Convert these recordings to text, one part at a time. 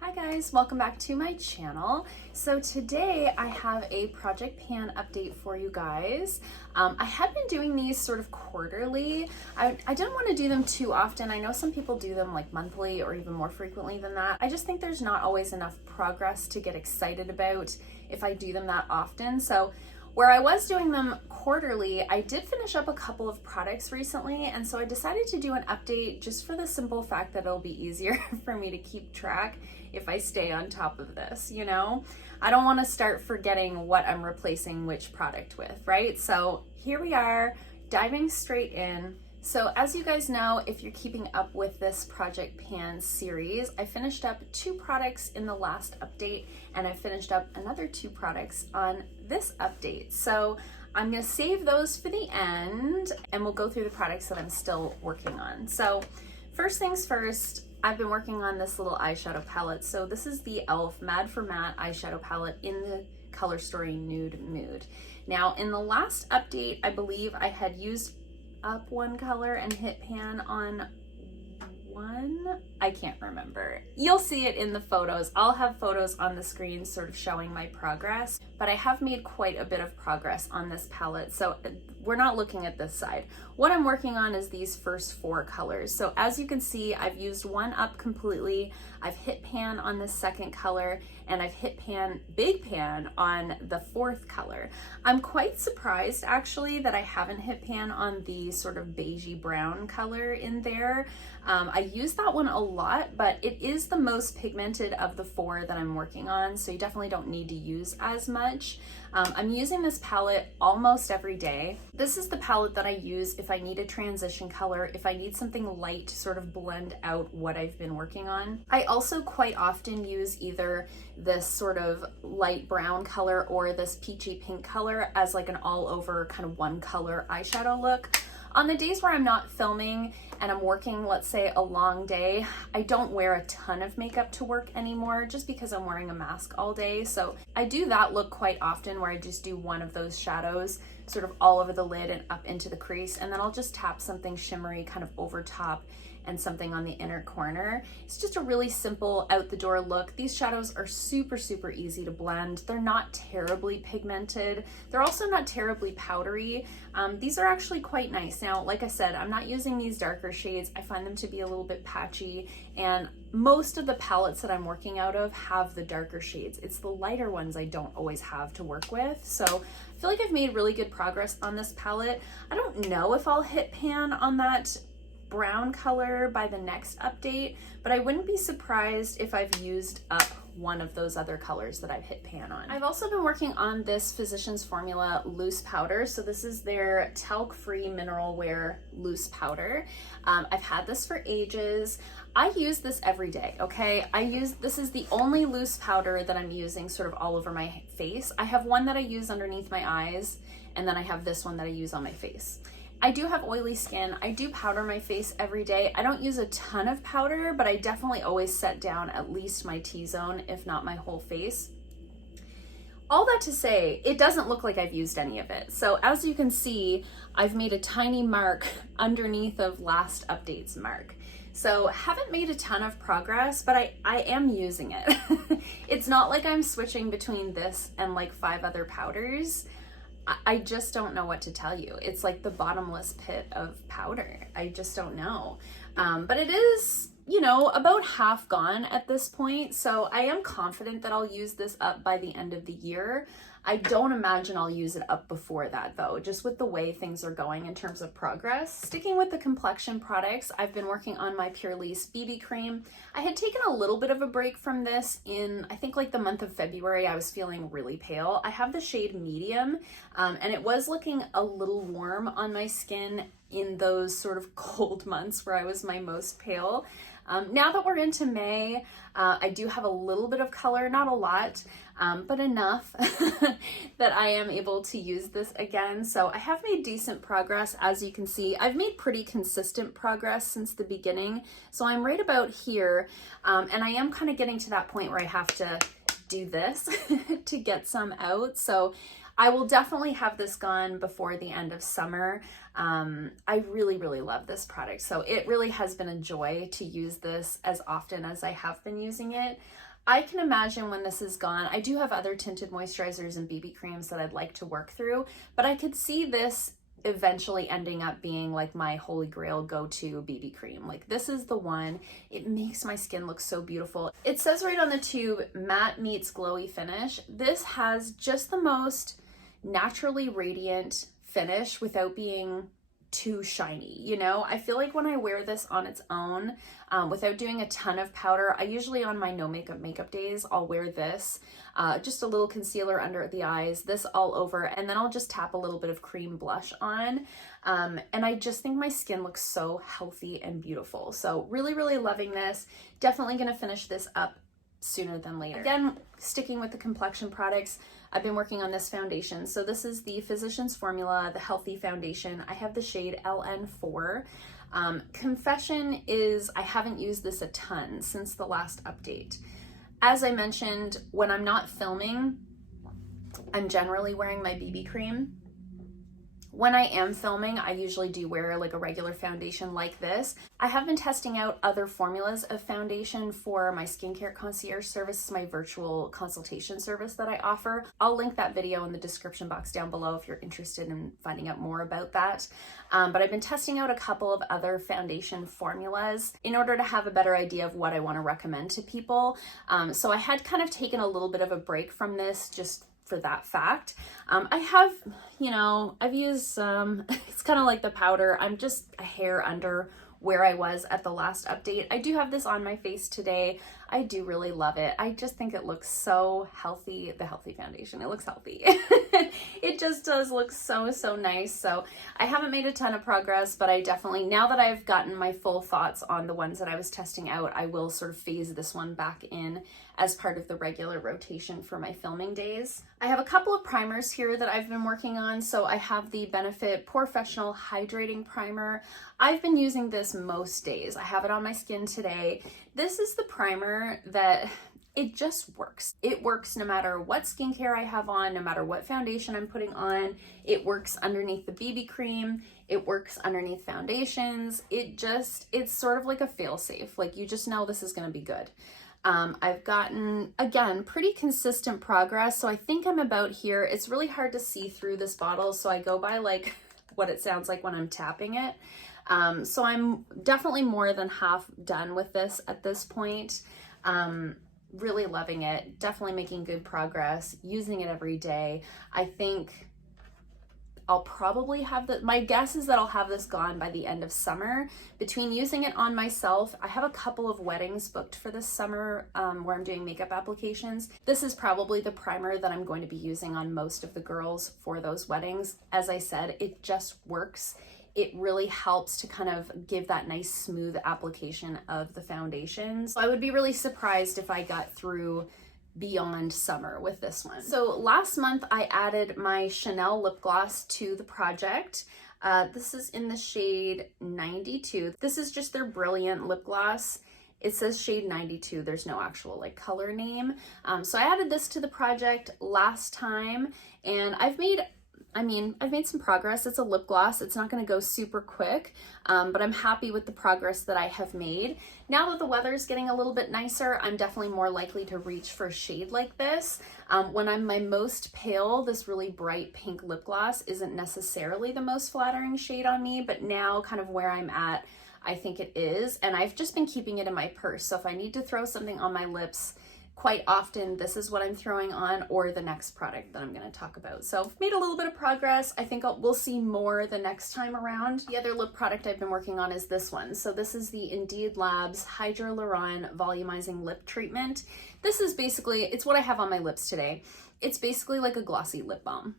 Hi guys, welcome back to my channel. So today I have a project pan update for you guys. I had been doing these sort of quarterly. I didn't want to do them too often. I know some people do them like monthly or even more frequently than that. I just think there's not always enough progress to get excited about if I do them that often. So where I was doing them quarterly, I did finish up a couple of products recently, and so I decided to do an update just for the simple fact that it'll be easier for me to keep track if I stay on top of this, you know? I don't want to start forgetting what I'm replacing which product with, right? So here we are, diving straight in. So as you guys know, if you're keeping up with this Project Pan series, I finished up 2 products in the last update, and I finished up another 2 products on this update. So I'm gonna save those for the end, and we'll go through the products that I'm still working on. So first things first, I've been working on this little eyeshadow palette. So this is the e.l.f. Mad for Matte eyeshadow palette in the color story Nude Mood. Now in the last update, I believe I had used up one color and hit pan on one. I can't remember. You'll see it in the photos. I'll have photos on the screen sort of showing my progress, but I have made quite a bit of progress on this palette. So we're not looking at this side. What I'm working on is these first 4 colors. So as you can see, I've used one up completely. I've hit pan on this second color, and I've hit pan, big pan, on the 4th color. I'm quite surprised actually that I haven't hit pan on the sort of beigey brown color in there. I use that one a lot, but it is the most pigmented of the 4 that I'm working on, so you definitely don't need to use as much. I'm using this palette almost every day. This is the palette that I use if I need a transition color, if I need something light to sort of blend out what I've been working on. I also quite often use either this sort of light brown color or this peachy pink color as like an all over kind of one color eyeshadow look. On the days where I'm not filming and I'm working, let's say, a long day, I don't wear a ton of makeup to work anymore just because I'm wearing a mask all day. So I do that look quite often where I just do one of those shadows sort of all over the lid and up into the crease, and then I'll just tap something shimmery kind of over top and something on the inner corner. It's just a really simple out the door look. These shadows are super easy to blend. They're not terribly pigmented. They're also not terribly powdery. These are actually quite nice. Now, like I said, I'm not using these darker shades. I find them to be a little bit patchy, and most of the palettes that I'm working out of have the darker shades. It's the lighter ones I don't always have to work with. So I feel like I've made really good progress on this palette. I don't know if I'll hit pan on that brown color by the next update, but I wouldn't be surprised if I've used up one of those other colors that I've hit pan on. I've also been working on this Physicians Formula loose powder. So this is their talc-free mineral wear loose powder. I've had this for ages. I use this every day, okay? This is the only loose powder that I'm using sort of all over my face. I have one that I use underneath my eyes, and then I have this one that I use on my face. I do have oily skin. I do powder my face every day. I don't use a ton of powder, but I definitely always set down at least my T-zone, if not my whole face. All that to say, it doesn't look like I've used any of it. So as you can see, I've made a tiny mark underneath of last update's mark. So haven't made a ton of progress, but I am using it. It's not like I'm switching between this and like 5 other powders. I just don't know what to tell you. It's like the bottomless pit of powder. I just don't know. But it is, you know, about half gone at this point. So I am confident that I'll use this up by the end of the year. I don't imagine I'll use it up before that though, just with the way things are going in terms of progress. Sticking with the complexion products, I've been working on my Purlisse BB cream. I had taken a little bit of a break from this in, I think like the month of February. I was feeling really pale. I have the shade medium, and it was looking a little warm on my skin in those sort of cold months where I was my most pale. Now that we're into May, I do have a little bit of color, not a lot, but enough that I am able to use this again. So I have made decent progress. As you can see, I've made pretty consistent progress since the beginning. So I'm right about here, and I am kind of getting to that point where I have to do this to get some out. So I will definitely have this gone before the end of summer. I really love this product. So it really has been a joy to use this as often as I have been using it. I can imagine when this is gone, I do have other tinted moisturizers and BB creams that I'd like to work through, but I could see this eventually ending up being like my holy grail go-to BB cream. Like this is the one. It makes my skin look so beautiful. It says right on the tube, matte meets glowy finish. This has just the most naturally radiant finish without being too shiny, you know? I feel like when I wear this on its own, without doing a ton of powder, I usually on my no makeup days, I'll wear this, just a little concealer under the eyes, this all over, and then I'll just tap a little bit of cream blush on. And I just think my skin looks so healthy and beautiful. So really, really loving this. Definitely gonna finish this up sooner than later. Again, sticking with the complexion products, I've been working on this foundation. So this is the Physicians Formula, the Healthy Foundation. I have the shade LN4. Confession is I haven't used this a ton since the last update. As I mentioned, when I'm not filming, I'm generally wearing my BB cream. When I am filming, I usually do wear like a regular foundation like this. I have been testing out other formulas of foundation for my skincare concierge service, my virtual consultation service that I offer. I'll link that video in the description box down below if you're interested in finding out more about that. But I've been testing out a couple of other foundation formulas in order to have a better idea of what I want to recommend to people. So I had kind of taken a little bit of a break from this just for that fact. I have, you know, I've used it's kind of like the powder. I'm just a hair under where I was at the last update. I do have this on my face today. I do really love it. I just think it looks so healthy. The Healthy Foundation, it looks healthy. It just does look so, so nice. So I haven't made a ton of progress, but I definitely, now that I've gotten my full thoughts on the ones that I was testing out, I will sort of phase this one back in as part of the regular rotation for my filming days. I have a couple of primers here that I've been working on. So I have the Benefit Pore-Fessional Hydrating Primer. I've been using this most days. I have it on my skin today. This is the primer that it just works. It works no matter what skincare I have on, no matter what foundation I'm putting on. It works underneath the BB cream. It works underneath foundations. It's sort of like a fail-safe. Like you just know this is gonna be good. I've gotten, again, pretty consistent progress. So I think I'm about here. It's really hard to see through this bottle. So I go by like what it sounds like when I'm tapping it. So I'm definitely more than half done with this at this point. Really loving it, definitely making good progress, using it every day. I think I'll probably have my guess is that I'll have this gone by the end of summer. Between using it on myself, I have a couple of weddings booked for this summer where I'm doing makeup applications. This is probably the primer that I'm going to be using on most of the girls for those weddings. As I said, it just works. It really helps to kind of give that nice smooth application of the foundation. So I would be really surprised if I got through beyond summer with this one. So last month I added my Chanel lip gloss to the project. This is in the shade 92. This is just their Brilliant lip gloss. It says shade 92. There's no actual like color name. So I added this to the project last time and I've made some progress. It's a lip gloss. It's not going to go super quick, but I'm happy with the progress that I have made. Now that the weather is getting a little bit nicer, I'm definitely more likely to reach for a shade like this. When I'm my most pale, this really bright pink lip gloss isn't necessarily the most flattering shade on me, but now kind of where I'm at, I think it is. And I've just been keeping it in my purse. So if I need to throw something on my lips, quite often this is what I'm throwing on, or the next product that I'm going to talk about. So I've made a little bit of progress. I think we'll see more the next time around. The other lip product I've been working on is this one. So this is the Indeed Labs Hydraluron Volumizing Lip Treatment. This is basically, it's what I have on my lips today. It's basically like a glossy lip balm.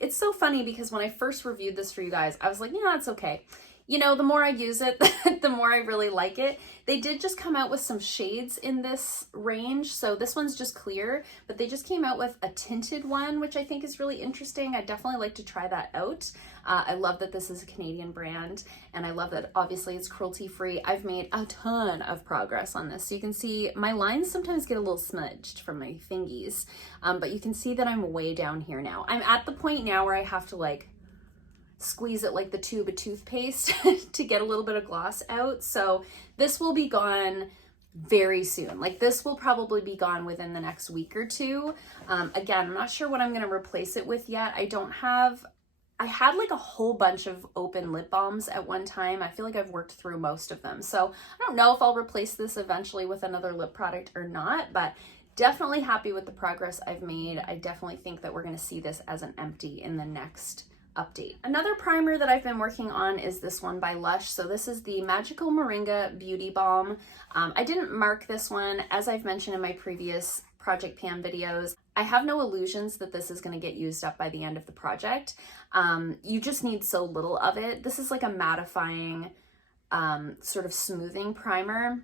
It's so funny because when I first reviewed this for you guys, I was like, yeah, it's okay. You know, the more I use it, the more I really like it. They did just come out with some shades in this range. So this one's just clear, but they just came out with a tinted one, which I think is really interesting. I'd definitely like to try that out. I love that this is a Canadian brand, and I love that obviously it's cruelty-free. I've made a ton of progress on this. So you can see my lines sometimes get a little smudged from my fingies, but you can see that I'm way down here now. I'm at the point now where I have to like squeeze it like the tube of toothpaste to get a little bit of gloss out. So this will be gone very soon. Like this will probably be gone within the next week or two. Again, I'm not sure what I'm going to replace it with yet. I had like a whole bunch of open lip balms at one time. I feel like I've worked through most of them. So I don't know if I'll replace this eventually with another lip product or not, but definitely happy with the progress I've made. I definitely think that we're going to see this as an empty in the next update. Another primer that I've been working on is this one by Lush. So this is the Magical Moringa Beauty Balm. I didn't mark this one. As I've mentioned in my previous project pan videos, I have no illusions that this is going to get used up by the end of the project. You just need so little of it. This is like a mattifying, sort of smoothing primer.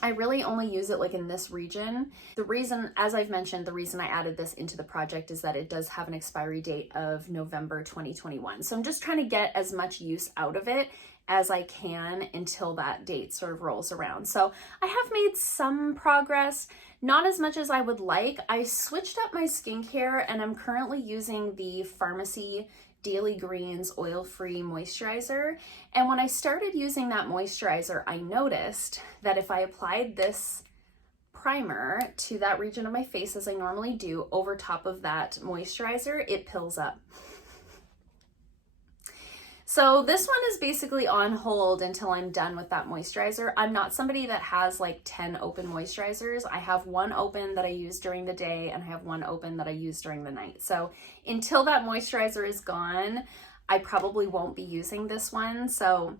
I really only use it like in this region. The reason, as I've mentioned, the reason I added this into the project is that it does have an expiry date of November 2021. So I'm just trying to get as much use out of it as I can until that date sort of rolls around. So I have made some progress, not as much as I would like. I switched up my skincare and I'm currently using the Pharmacy Daily Greens oil-free moisturizer. And when I started using that moisturizer, I noticed that if I applied this primer to that region of my face as I normally do over top of that moisturizer, it pills up. So this one is basically on hold until I'm done with that moisturizer. I'm not somebody that has like 10 open moisturizers. I have one open that I use during the day and I have one open that I use during the night. So until that moisturizer is gone, I probably won't be using this one. So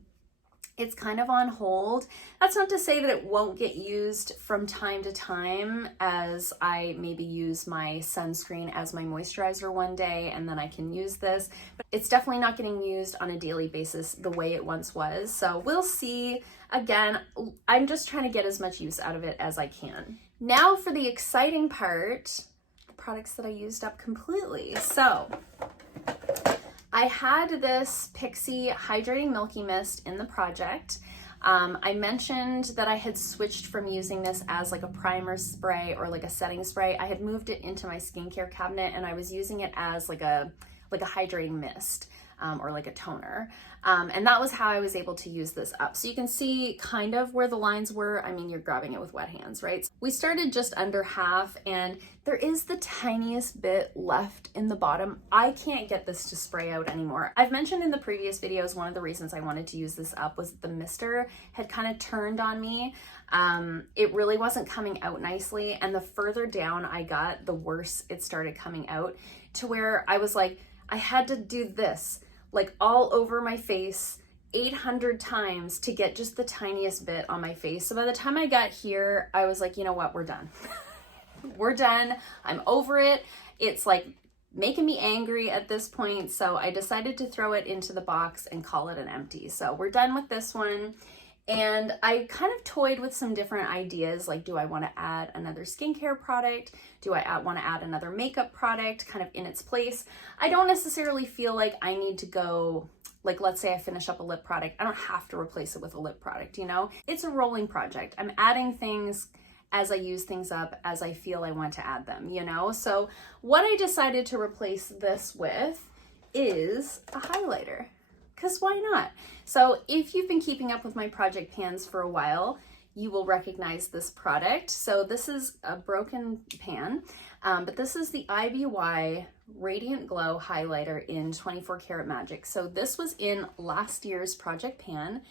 it's kind of on hold. That's not to say that it won't get used from time to time as I maybe use my sunscreen as my moisturizer one day and then I can use this. But it's definitely not getting used on a daily basis the way it once was. So we'll see. Again, I'm just trying to get as much use out of it as I can. Now for the exciting part, the products that I used up completely. So I had this Pixi Hydrating Milky Mist in the project. I mentioned that I had switched from using this as like a primer spray or like a setting spray. I had moved it into my skincare cabinet and I was using it as like a hydrating mist or like a toner. And that was how I was able to use this up. So you can see kind of where the lines were. I mean, you're grabbing it with wet hands, right? We started just under half and there is the tiniest bit left in the bottom. I can't get this to spray out anymore. I've mentioned in the previous videos, one of the reasons I wanted to use this up was the mister had kind of turned on me. It really wasn't coming out nicely. And the further down I got, the worse it started coming out, to where I was like, I had to do this like all over my face 800 times to get just the tiniest bit on my face. So by the time I got here, I was like, you know what, we're done. We're done. I'm over it. It's like making me angry at this point. So I decided to throw it into the box and call it an empty. So we're done with this one. And I kind of toyed with some different ideas, like, do I want to add another skincare product? Do I want to add another makeup product kind of in its place? I don't necessarily feel like I need to go, like, let's say I finish up a lip product. I don't have to replace it with a lip product, you know? It's a rolling project. I'm adding things as I use things up, as I feel I want to add them, you know? So what I decided to replace this with is a highlighter. Because why not? So if you've been keeping up with my project pans for a while, you will recognize this product. So this is a broken pan, but this is the IBY Radiant Glow Highlighter in 24 Karat Magic. So this was in last year's project pan.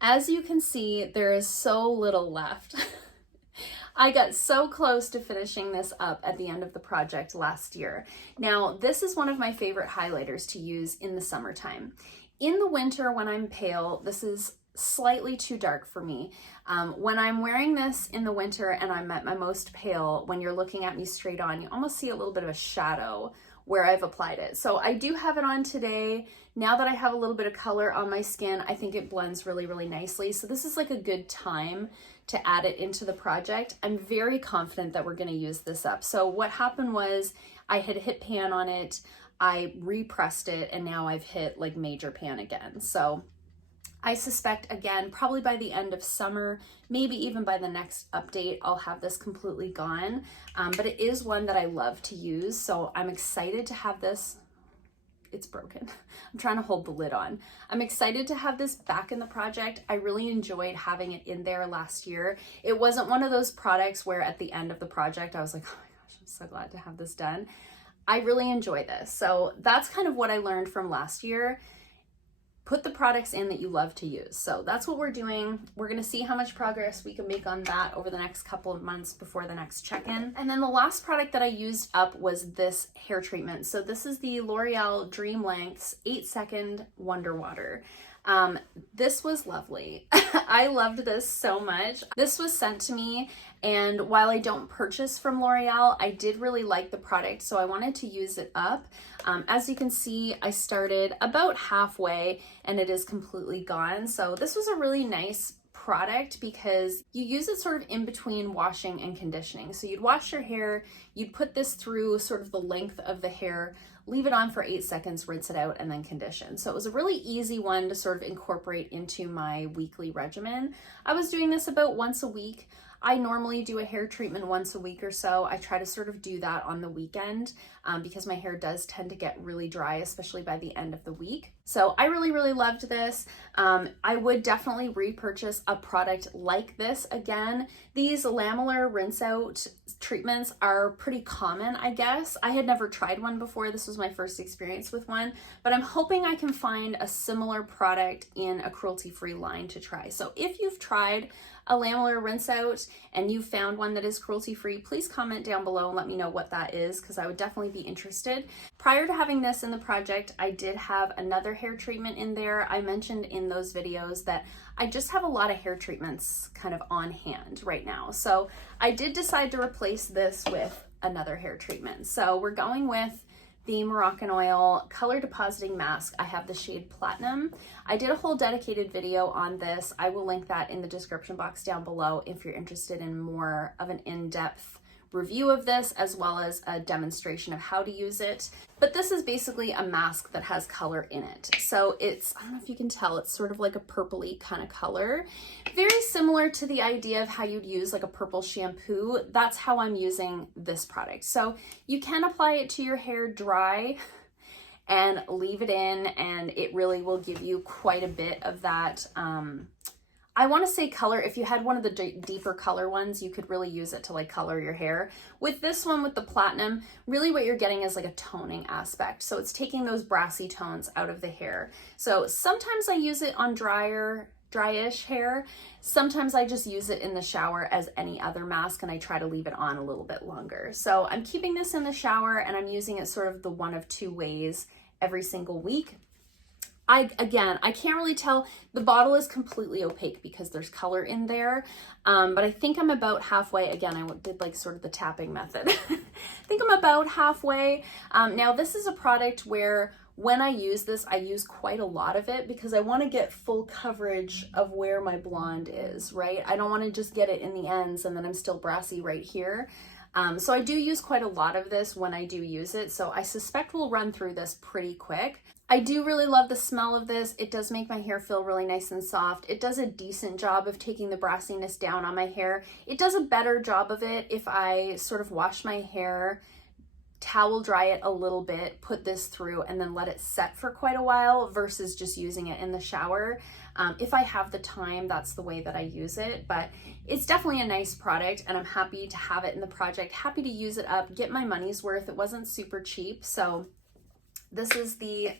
As you can see, there is so little left. I got so close to finishing this up at the end of the project last year. Now, this is one of my favorite highlighters to use in the summertime. In the winter, when I'm pale, this is slightly too dark for me. When I'm wearing this in the winter and I'm at my most pale, when you're looking at me straight on, you almost see a little bit of a shadow where I've applied it. So I do have it on today. Now that I have a little bit of color on my skin, I think it blends really, really nicely. So this is like a good time to add it into the project. I'm very confident that we're gonna use this up. So what happened was I had hit pan on it, I repressed it, and now I've hit like major pan again. So I suspect, again, probably by the end of summer, maybe even by the next update, I'll have this completely gone. But it is one that I love to use, so I'm excited to have this. it's broken. I'm trying to hold the lid on. I'm excited to have this back in the project. I really enjoyed having it in there last year. It wasn't one of those products where at the end of the project, I was like, oh my gosh, I'm so glad to have this done. I really enjoy this. So that's kind of what I learned from last year. Put the products in that you love to use. So that's what we're doing. We're gonna see how much progress we can make on that over the next couple of months before the next check-in. And then the last product that I used up was this hair treatment. So this is the L'Oreal Dream Lengths 8-Second Wonder Water. This was lovely. I loved this so much. This was sent to me, and while I don't purchase from L'Oreal, I did really like the product, so I wanted to use it up. As you can see, I started about halfway and it is completely gone. So this was a really nice product because you use it sort of in between washing and conditioning. So you'd wash your hair, you'd put this through sort of the length of the hair, leave it on for 8 seconds, rinse it out, and then condition. So it was a really easy one to sort of incorporate into my weekly regimen. I was doing this about once a week. I normally do a hair treatment once a week or so. I try to sort of do that on the weekend because my hair does tend to get really dry, especially by the end of the week. So I really, really loved this. I would definitely repurchase a product like this again. These lamellar rinse out treatments are pretty common, I guess. I had never tried one before. This was my first experience with one, but I'm hoping I can find a similar product in a cruelty-free line to try. So if you've tried a lamellar rinse out and you found one that is cruelty-free, please comment down below and let me know what that is, because I would definitely be interested. Prior to having this in the project, I did have another hair treatment in there. I mentioned in those videos that I just have a lot of hair treatments kind of on hand right now. So I did decide to replace this with another hair treatment. So we're going with the Moroccan oil color depositing mask. I have the shade Platinum. I did a whole dedicated video on this. I will link that in the description box down below if you're interested in more of an in-depth review of this, as well as a demonstration of how to use it. But this is basically a mask that has color in it. So it's, I don't know if you can tell, it's sort of like a purpley kind of color. Very similar to the idea of how you'd use like a purple shampoo. That's how I'm using this product. So you can apply it to your hair dry and leave it in, and it really will give you quite a bit of that I want to say color. If you had one of the deeper color ones, you could really use it to like color your hair. With this one, with the Platinum, really what you're getting is like a toning aspect. So it's taking those brassy tones out of the hair. So sometimes I use it on dryish hair. Sometimes I just use it in the shower as any other mask, and I try to leave it on a little bit longer. So I'm keeping this in the shower, and I'm using it sort of the one of two ways every single week. Again, I can't really tell. The bottle is completely opaque because there's color in there, but I think I'm about halfway. Again, I did like sort of the tapping method. I think I'm about halfway. Now this is a product where when I use this, I use quite a lot of it because I want to get full coverage of where my blonde is, right? I don't want to just get it in the ends and then I'm still brassy right here. So I do use quite a lot of this when I do use it. So I suspect we'll run through this pretty quick. I do really love the smell of this. It does make my hair feel really nice and soft. It does a decent job of taking the brassiness down on my hair. It does a better job of it if I sort of wash my hair, towel dry it a little bit, put this through, and then let it set for quite a while versus just using it in the shower. If I have the time, that's the way that I use it, but it's definitely a nice product and I'm happy to have it in the project, happy to use it up, get my money's worth. It wasn't super cheap. So this is the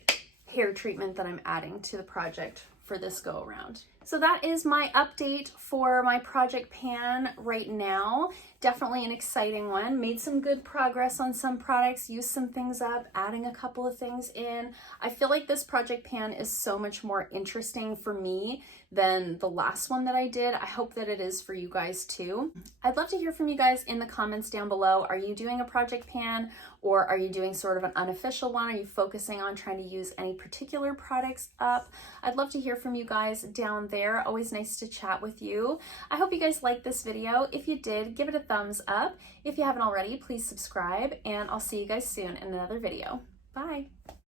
hair treatment that I'm adding to the project for this go around. So that is my update for my project pan right now. Definitely an exciting one. Made some good progress on some products, used some things up, adding a couple of things in. I feel like this project pan is so much more interesting for me than the last one that I did. I hope that it is for you guys too. I'd love to hear from you guys in the comments down below. Are you doing a project pan, or are you doing sort of an unofficial one? Are you focusing on trying to use any particular products up? I'd love to hear from you guys down there. Always nice to chat with you. I hope you guys liked this video. If you did, give it a thumbs up. If you haven't already, please subscribe, and I'll see you guys soon in another video. Bye.